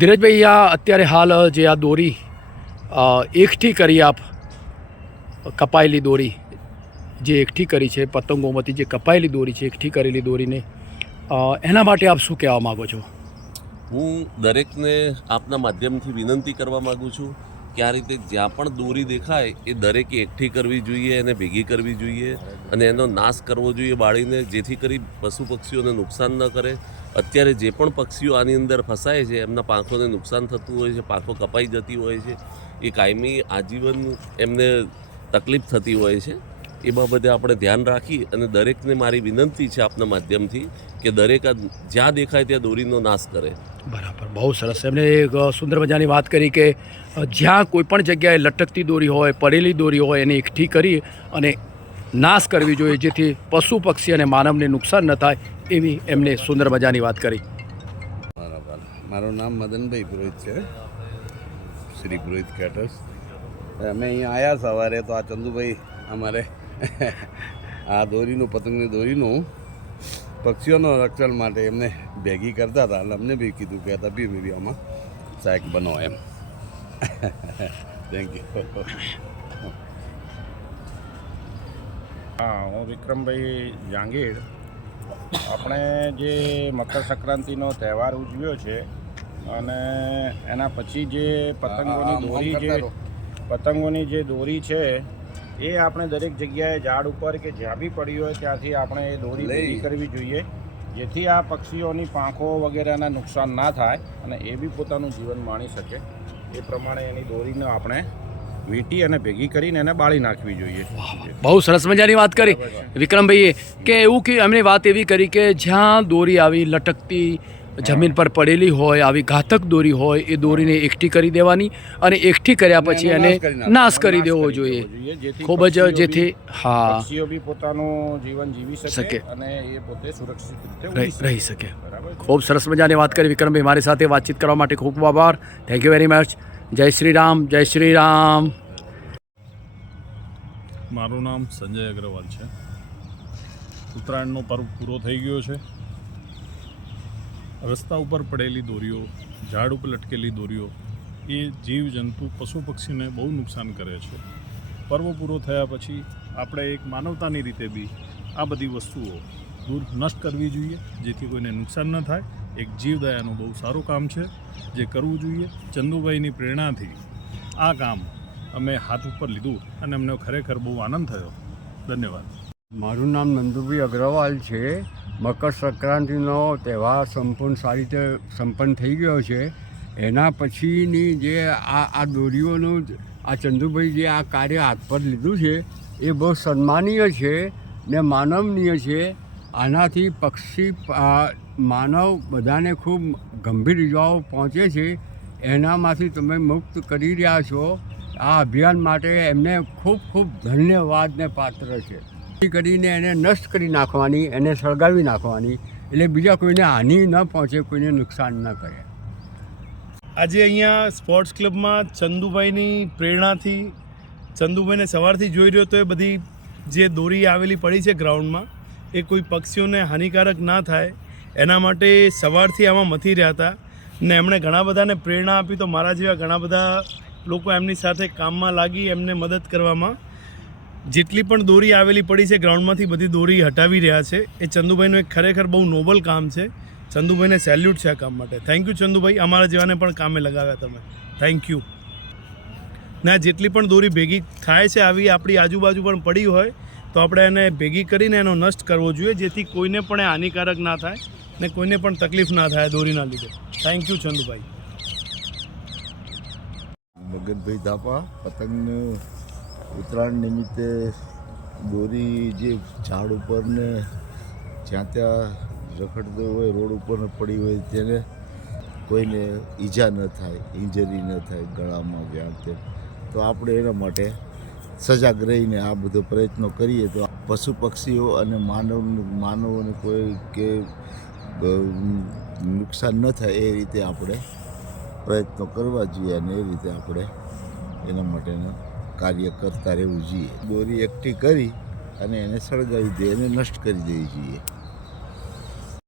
ધીરજભાઈ, આ અત્યારે હાલ જે આ દોરી એકઠી કરી આપ, કપાયેલી દોરી, જે એકઠી કરી છે, પતંગોમાંથી જે કપાયેલી દોરી છે, એકઠી કરેલી દોરીને એના માટે આપ શું કહેવા માગો છો? હું દરેકને આપના માધ્યમથી વિનંતી કરવા માગું છું કે આ રીતે જ્યાં પણ દોરી દેખાય, એ દરેકે એકઠી કરવી જોઈએ, એને ભેગી કરવી જોઈએ અને એનો નાશ કરવો જોઈએ બાળીને, જેથી કરી પશુ પક્ષીઓને નુકસાન ન કરે. અત્યારે જે પણ પક્ષીઓ આની અંદર ફસાય છે, એમના પાંખોને નુકસાન થતું હોય છે, પાંખો કપાઈ જતી હોય છે, એ કાયમી આજીવન એમને તકલીફ થતી હોય છે, એ બાબતે આપણે ધ્યાન રાખી અને દરેકને મારી વિનંતી છે આપના માધ્યમથી કે દરેક જ્યાં દેખાય ત્યાં દોરીનો નાશ કરે. બરાબર, બહુ સરસ. એમને એક સુંદર મજાની વાત કરી કે જ્યાં કોઈ પણ જગ્યાએ લટકતી દોરી હોય, પડેલી દોરી હોય, એને એકઠી કરી અને નાશ કરવી જોઈએ, જેથી પશુ પક્ષી અને માનવને નુકસાન ન થાય, એવી એમને સુંદર મજાની વાત કરી. બરાબર. મારું નામ મદનભાઈ પુરોહિત છે. શ્રી પુરોહિત કેટર્સ અમે અહીંયા આવ્યા સવારે તો આ ચંદુભાઈ અમારે આ દોરીનું, પતંગની દોરીનું પક્ષીઓના રક્ષણ માટે એમને ભેગી કરતા હતા. એટલે અમને બી કીધું કે તબી મીડિયામાં સહાયક બનો એમ. થેન્ક યુ હા હું વિક્રમભાઈ જાંગીર. આપણે જે મકર સંક્રાંતિનો તહેવાર ઉજવ્યો છે અને એના પછી જે પતંગોની દોરી જે પતંગોની જે દોરી છે એ આપણે દરેક જગ્યાએ ઝાડ ઉપર કે જ્યાં બી પડી હોય ત્યાંથી આપણે એ દોરી. ભેગી કરવી જોઈએ જેથી આ પક્ષીઓની પાંખો વગેરેના નુકસાન ના થાય અને એ બી પોતાનું જીવન માણી શકે. એ પ્રમાણે એની દોરીને આપણે વીંટી અને ભેગી કરીને એને બાળી નાખવી જોઈએ. બહુ સરસ મજાની વાત કરી. વિક્રમભાઈએ કે એવું કે એમની વાત એવી કરી કે જ્યાં દોરી આવી લટકતી જમીન પર પડેલી હોય આવી ઘાતક દોરી હોય એ દોરીને એકઠી કરી દેવાની અને એકઠી કર્યા પછી એને નાશ કરી દેવો જોઈએ. ખૂબ જ જેથી હા. પોતાનું જીવન જીવી શકે. અને એ પોતે સુરક્ષિત રહી શકે. ખૂબ સરસ મજાની વાત કરી વિક્રમભાઈ. મારી સાથે વાતચીત કરવા માટે ખૂબ ખૂબ આભાર. થેન્ક યુ વેરી મચ જય શ્રી રામ જય શ્રી રામ. મારું નામ સંજય અગ્રવાલ છે. ઉત્તરાયણનો પર્વ પૂરો થઈ ગયો છે. રસ્તા ઉપર પડેલી દોરીઓ, ઝાડ ઉપર લટકેલી દોરીઓ, એ જીવ જંતુ પશુ પક્ષીને બહુ નુકસાન કરે છે. પર્વ પૂરો થયા પછી આપણે એક માનવતાની રીતે બી આ બધી વસ્તુઓ દૂર નષ્ટ કરવી જોઈએ, જેથી કોઈને નુકસાન ન થાય. એક જીવદયાનું બહુ સારું કામ છે, જે કરવું જોઈએ. ચંદુભાઈની પ્રેરણાથી આ કામ અમે હાથ ઉપર લીધું અને અમને ખરેખર બહુ આનંદ થયો. ધન્યવાદ. મારું નામ નંદુભાઈ અગ્રવાલ છે. મકર સંક્રાંતિનો તહેવાર સંપૂર્ણ સારી રીતે સંપન્ન થઈ ગયો છે. એના પછીની જે આ આ દોરીઓનું આ ચંદુભાઈ જે આ કાર્ય હાથ પર લીધું છે, એ બહુ સન્માનીય છે ને માનવનીય છે. આનાથી પક્ષી માનવ બધાને ખૂબ ગંભીર ઇજાઓ પહોંચે છે. એનામાંથી તમે મુક્ત કરી રહ્યા છો. આ અભિયાન માટે એમને ખૂબ ખૂબ ધન્યવાદને પાત્ર છે. કરીને એને નષ્ટ કરી નાખવાની, એને સળગાવી નાખવાની, એટલે બીજા કોઈને હાનિ ન પહોંચે, કોઈને નુકસાન ન કરે. આજે અહીંયા સ્પોર્ટ્સ ક્લબમાં ચંદુભાઈની પ્રેરણાથી, ચંદુભાઈને સવારથી જોઈ રહ્યો તો એ બધી જે દોરી આવેલી પડી છે ગ્રાઉન્ડમાં, એ કોઈ પક્ષીઓને હાનિકારક ના થાય, એના માટે સવારથી આમાં મથી રહ્યા હતા. ને એમણે ઘણા બધાને પ્રેરણા આપી, તો મારા જેવા ઘણા બધા લોકો એમની સાથે કામમાં લાગી એમને મદદ કરવામાં. જેટલી પણ દોરી આવેલી પડી છે, ગ્રાઉન્ડમાંથી બધી દોરી હટાવી રહ્યા છે. એ ચંદુભાઈનું એક ખરેખર બહુ નોબલ કામ છે. ચંદુભાઈને સેલ્યુટ છે આ કામ માટે. Thank you Chandubhai. અમારા જેવાને પણ કામે લગાવ્યા તમે. થેન્ક યુ ના, જેટલી પણ દોરી ભેગી થાય છે, આવી આપણી આજુબાજુ પણ પડી હોય, તો આપણે એને ભેગી કરીને એનો નષ્ટ કરવો જોઈએ, જેથી કોઈને પણ એ હાનિકારક ના થાય ને કોઈને પણ તકલીફ ના થાય દોરીના લીધે. Thank you Chandubhai. Maganbhai Dhapa પતંગનું ઉત્તરાયણ નિમિત્તે દોરી જે ઝાડ ઉપર ને જ્યાં ત્યાં રખડતો હોય, રોડ ઉપર પડી હોય તેને કોઈને ઈજા ન થાય ઇન્જરી ન થાય ગળામાં જ્યાં તે. તો આપણે એના માટે સજાગ રહીને આ બધો પ્રયત્નો કરીએ તો પશુ પક્ષીઓ અને માનવ, માનવોને કોઈ કે નુકસાન ન થાય એ રીતે આપણે પ્રયત્નો કરવા જોઈએ અને એ રીતે આપણે એના માટેનું કાર્ય કરતા રહેવું જોઈએ. દોરી એકઠી કરી અને એને સળગાવી દઈએ એને નષ્ટ કરી દેવી જોઈએ.